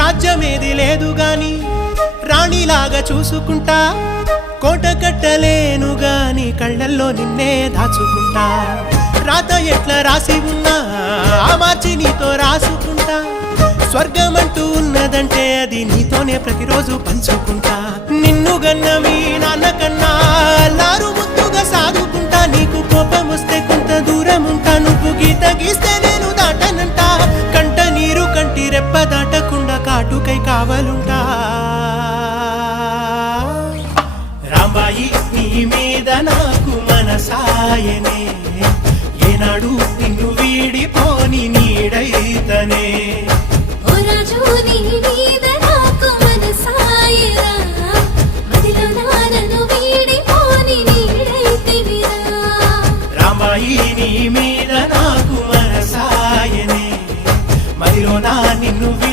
రాజ్యమేది లేదు గాని రాణిలాగా చూసుకుంటా, కోట కట్టలేను గాని కళ్ళల్లో నిన్నే దాచుకుంటా. రాత ఎట్లా రాసి ఉన్నా ఆ మార్చి నీతో రాసుకుంటా, స్వర్గమంటూ ఉన్నదంటే అది నీతోనే ప్రతిరోజు పంచుకుంటా. నిన్ను గన్న మీ నాన్నకన్నా లారు ముద్దుగా సాదుకుంటా, నీకు కోపం వస్తే కొంత దూరం ఉంటా, నువ్వు గీత గీస్తే నేను దాటనంట, కంట నీరు కంటి రెప్ప దాటకుండా కాటుకై కావలుంటా. రాంబాయి నీ మీద నాకు మనసాయనే,